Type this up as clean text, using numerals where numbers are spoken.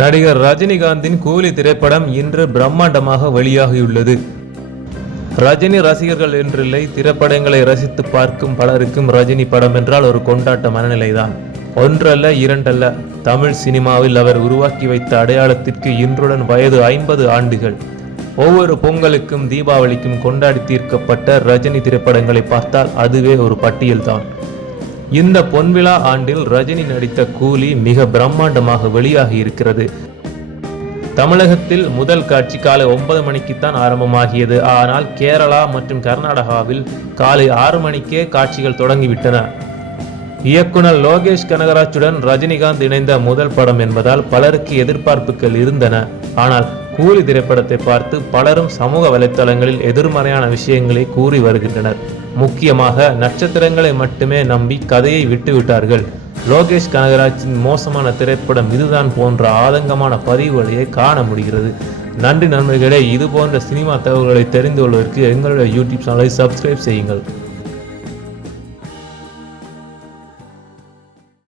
நடிகர் ரஜினிகாந்தின் கூலி திரைப்படம் இன்று பிரம்மாண்டமாக வெளியாகியுள்ளது. ரஜினி ரசிகர்கள் என்றில்லை, திரைப்படங்களை ரசித்து பார்க்கும் பலருக்கும் ரஜினி படம் என்றால் ஒரு கொண்டாட்ட மனநிலைதான். ஒன்றல்ல இரண்டல்ல, தமிழ் சினிமாவில் அவர் உருவாக்கி வைத்த அடையாளத்திற்கு இன்றுடன் வயது 50 ஆண்டுகள். ஒவ்வொரு பொங்கலுக்கும் தீபாவளிக்கும் கொண்டாடி தீர்க்கப்பட்ட ரஜினி திரைப்படங்களை பார்த்தால் அதுவே ஒரு பட்டியல்தான். இந்த பொன்விழா ஆண்டில் ரஜினி நடித்த கூலி மிக பிரம்மாண்டமாக வெளியாகி இருக்கிறது. தமிழகத்தில் முதல் காட்சி காலை 9 மணிக்குத்தான் ஆரம்பமாகியது. ஆனால் கேரளா மற்றும் கர்நாடகாவில் காலை 6 மணிக்கே காட்சிகள் தொடங்கிவிட்டன. இயக்குனர் லோகேஷ் கனகராஜுடன் ரஜினிகாந்த் இணைந்த முதல் படம் என்பதால் பலருக்கு எதிர்பார்ப்புகள் இருந்தன. ஆனால் கூலி திரைப்படத்தை பார்த்து பலரும் சமூக வலைத்தளங்களில் எதிர்மறையான விஷயங்களை கூறி வருகின்றனர். முக்கியமாக நட்சத்திரங்களை மட்டுமே நம்பி கதையை விட்டுவிட்டார்கள். லோகேஷ் கனகராஜின் மோசமான திரைப்படம் இதுதான் போன்ற ஆதங்கமான பதிவுகளையே காண முடிகிறது. நன்றி நண்பர்களே, இது போன்ற சினிமா தகவல்களை தெரிந்து கொள்வதற்கு எங்களுடைய யூடியூப் சேனலை சப்ஸ்கிரைப் செய்யுங்கள்.